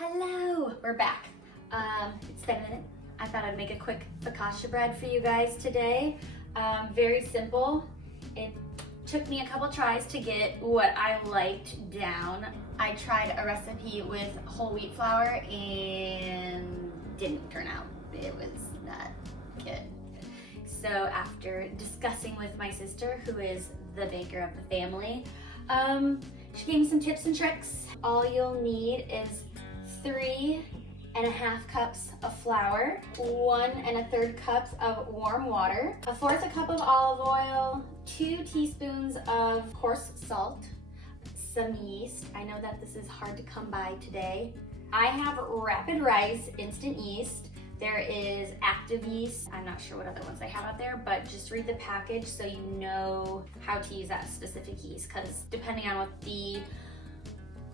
Hello, we're back. It's been a minute. I thought I'd make a quick focaccia bread for you guys today. Very simple. It took me a couple tries to get what I liked down. I tried a recipe with whole wheat flour and didn't turn out. It was not good. So after discussing with my sister, who is the baker of the family, she gave me some tips and tricks. All you'll need is 3.5 cups of flour, 1 1/3 cups of warm water, 1/4 cup of olive oil, 2 teaspoons of coarse salt, some yeast. I know that this is hard to come by today. I have Rapid Rice instant yeast. There is active yeast. I'm not sure what other ones they have out there, but just read the package so you know how to use that specific yeast, because depending on what the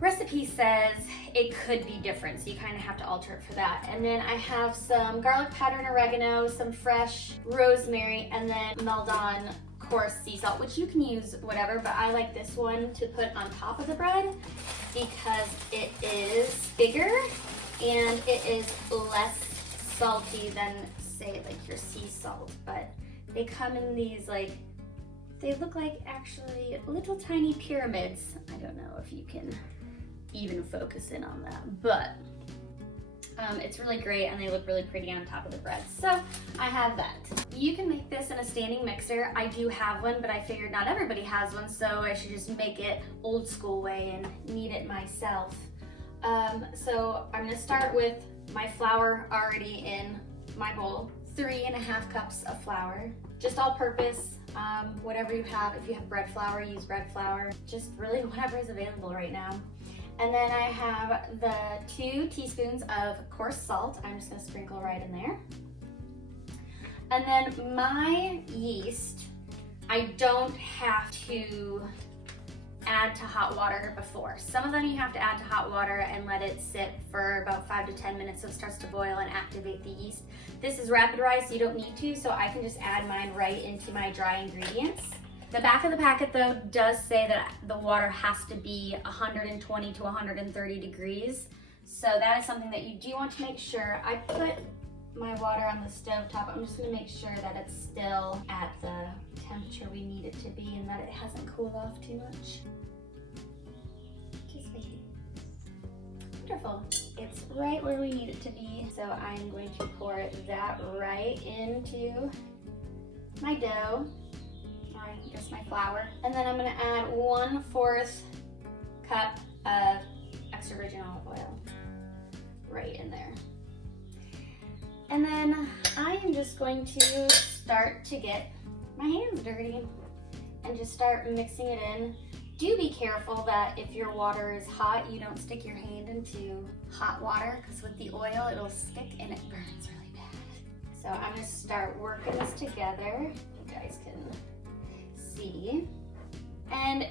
recipe says, it could be different, so you kind of have to alter it for that. And then I have some garlic powder and oregano, some fresh rosemary, and then Maldon coarse sea salt, which you can use whatever, but I like this one to put on top of the bread because it is bigger and it is less salty than, say, like your sea salt. But they come in these, like, they look like actually little tiny pyramids. I don't know if you can even focus in on that, but it's really great and they look really pretty on top of the bread. So I have that. You can make this in a standing mixer. I do have one, but I figured not everybody has one, so I should just make it old school way and knead it myself. So I'm gonna start with my flour already in my bowl. 3.5 cups of flour, just all purpose, whatever you have. If you have bread flour, use bread flour, just really whatever is available right now. And then I have the 2 teaspoons of coarse salt. I'm just gonna sprinkle right in there. And then my yeast, I don't have to add to hot water before. Some of them you have to add to hot water and let it sit for about 5 to 10 minutes so it starts to boil and activate the yeast. This is Rapid Rice, so you don't need to, so I can just add mine right into my dry ingredients. The back of the packet though does say that the water has to be 120 to 130 degrees. So that is something that you do want to make sure. I put my water on the stove top. I'm just gonna make sure that it's still at the temperature we need it to be and that it hasn't cooled off too much. Just wait. Wonderful. It's right where we need it to be. So I'm going to pour that right into my dough. Just my flour, and then I'm going to add 1/4 cup of extra virgin olive oil right in there. And then I am just going to start to get my hands dirty and just start mixing it in. Do be careful that if your water is hot, you don't stick your hand into hot water, because with the oil it'll stick and it burns really bad. So I'm going to start working this together. You guys can see. And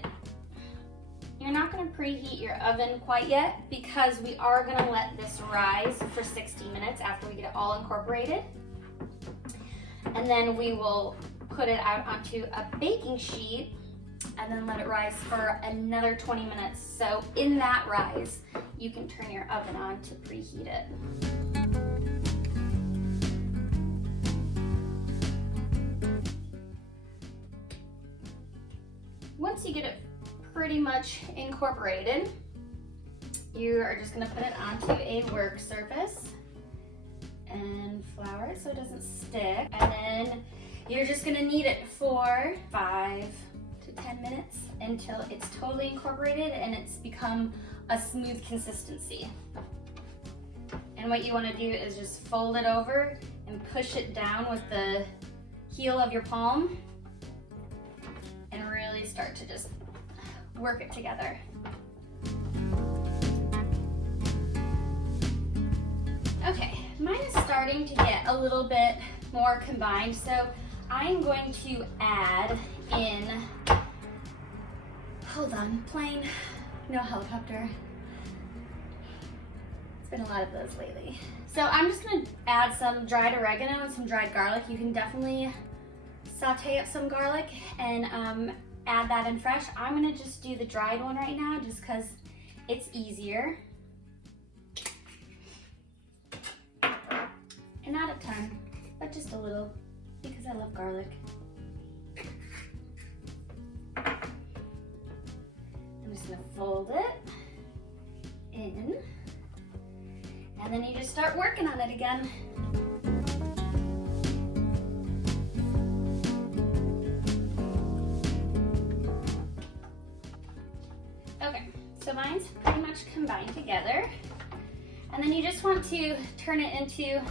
you're not going to preheat your oven quite yet because we are going to let this rise for 60 minutes after we get it all incorporated. And then we will put it out onto a baking sheet and then let it rise for another 20 minutes. So in that rise, you can turn your oven on to preheat it. Once you get it pretty much incorporated, you are just going to put it onto a work surface and flour it so it doesn't stick. And then you're just going to knead it for 5 to 10 minutes until it's totally incorporated and it's become a smooth consistency. And what you want to do is just fold it over and push it down with the heel of your palm and really start to just work it together. Okay, mine is starting to get a little bit more combined, so I'm going to add in, hold on, plane, no helicopter. It's been a lot of those lately. So I'm just gonna add some dried oregano and some dried garlic. You can definitely saute up some garlic and add that in fresh. I'm gonna just do the dried one right now just because it's easier. not a ton, but just a little, because I love garlic. I'm just gonna fold it in, and then you just start working on it again. Okay, so mine's pretty much combined together. And then you just want to turn it into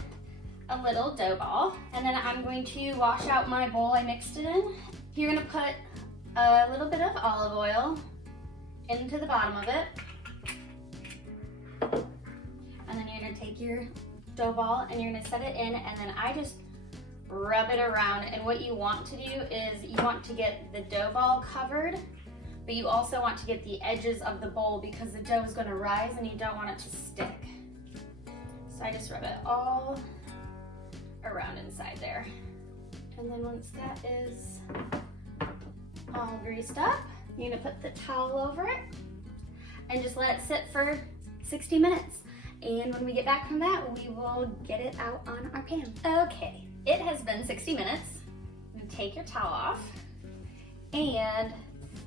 a little dough ball. And then I'm going to wash out my bowl I mixed it in. You're gonna put a little bit of olive oil into the bottom of it. And then you're gonna take your dough ball and you're gonna set it in, and then I just rub it around. And what you want to do is you want to get the dough ball covered, but you also want to get the edges of the bowl because the dough is gonna rise and you don't want it to stick. So I just rub it all around inside there. And then once that is all greased up, you're gonna put the towel over it and just let it sit for 60 minutes. And when we get back from that, we will get it out on our pan. Okay, it has been 60 minutes. I'm gonna take your towel off, and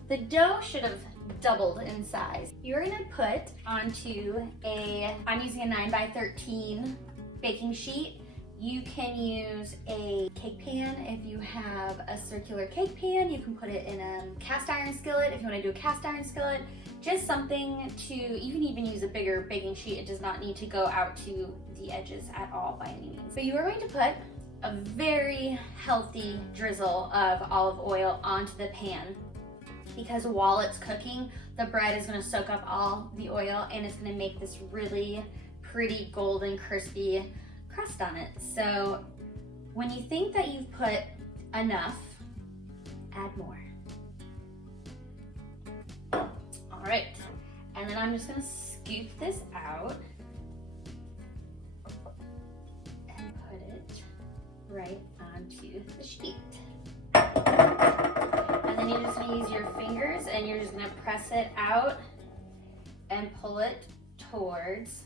the dough should have doubled in size. You're gonna put onto I'm using a 9x13 baking sheet. You can use a cake pan if you have a circular cake pan. You can put it in a cast iron skillet if you wanna do a cast iron skillet. Just something you can even use a bigger baking sheet. It does not need to go out to the edges at all by any means. So you are going to put a very healthy drizzle of olive oil onto the pan, because while it's cooking, the bread is gonna soak up all the oil and it's gonna make this really pretty golden crispy crust on it. So when you think that you've put enough, add more. All right, and then I'm just gonna scoop this out and put it right onto the sheet. And then you're just gonna use your fingers and you're just gonna press it out and pull it towards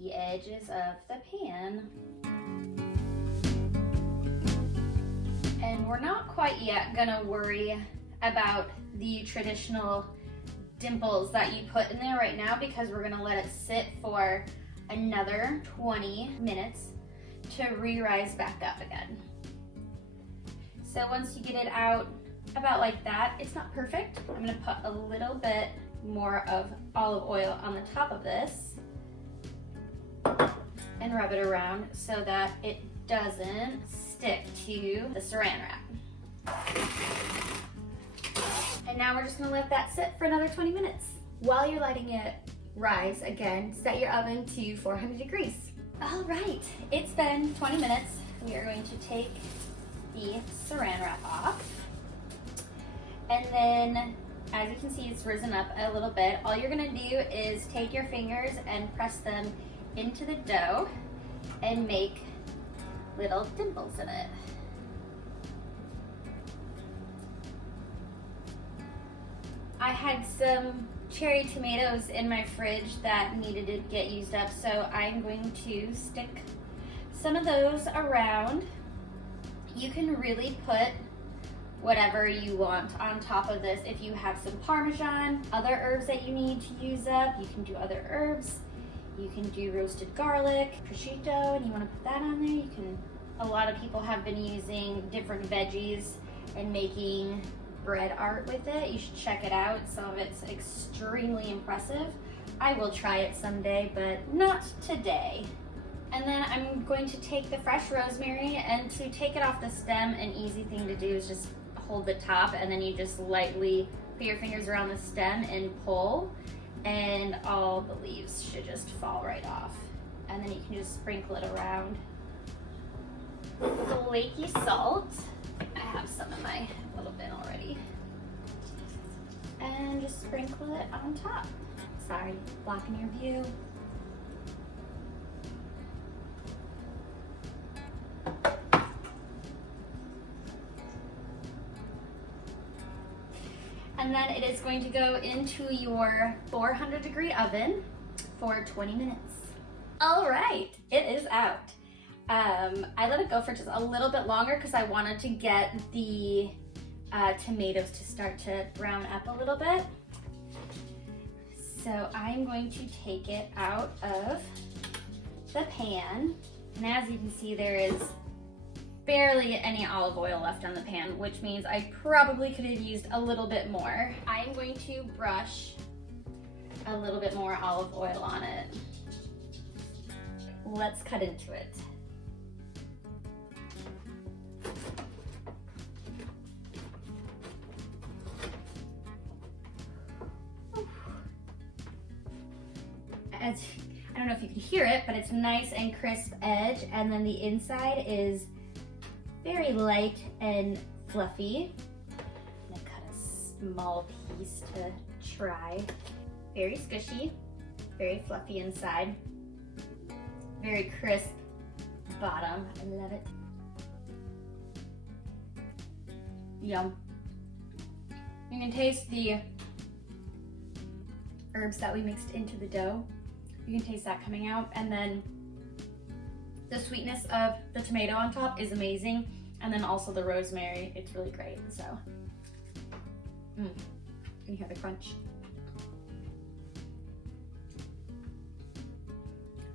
the edges of the pan. And we're not quite yet gonna worry about the traditional dimples that you put in there right now, because we're gonna let it sit for another 20 minutes to re-rise back up again. So once you get it out about like that, it's not perfect. I'm gonna put a little bit more of olive oil on the top of this and rub it around so that it doesn't stick to the saran wrap. And now we're just gonna let that sit for another 20 minutes. While you're letting it rise, again, set your oven to 400 degrees. All right, it's been 20 minutes. We are going to take the saran wrap off. And then, as you can see, it's risen up a little bit. All you're gonna do is take your fingers and press them into the dough and make little dimples in it. I had some cherry tomatoes in my fridge that needed to get used up, so I'm going to stick some of those around. You can really put whatever you want on top of this. If you have some Parmesan, other herbs that you need to use up, you can do other herbs. You can do roasted garlic, prosciutto, and you want to put that on there. You can. A lot of people have been using different veggies and making bread art with it. You should check it out. Some of it's extremely impressive. I will try it someday, but not today. And then I'm going to take the fresh rosemary, and to take it off the stem, an easy thing to do is just hold the top, and then you just lightly put your fingers around the stem and pull, and all the leaves should just fall right off. And then you can just sprinkle it around. Flaky salt. I have some in my little bin already. And just sprinkle it on top. Sorry, blocking your view. And then it is going to go into your 400-degree oven for 20 minutes. All right, it is out. I let it go for just a little bit longer because I wanted to get the tomatoes to start to brown up a little bit. So I'm going to take it out of the pan. And as you can see, there is barely any olive oil left on the pan, which means I probably could have used a little bit more. I am going to brush a little bit more olive oil on it. Let's cut into it. I don't know if you can hear it, but it's nice and crisp edge, and then the inside is very light and fluffy. I'm gonna cut a small piece to try. Very squishy, very fluffy inside, very crisp bottom. I love it. Yum. You can taste the herbs that we mixed into the dough. You can taste that coming out, and then the sweetness of the tomato on top is amazing, and then also the rosemary, it's really great. So, can you hear the crunch?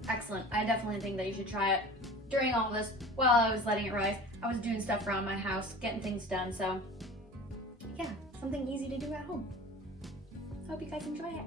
Excellent. I definitely think that you should try it. During all of this, while I was letting it rise, I was doing stuff around my house, getting things done, so yeah, something easy to do at home. Hope you guys enjoy it.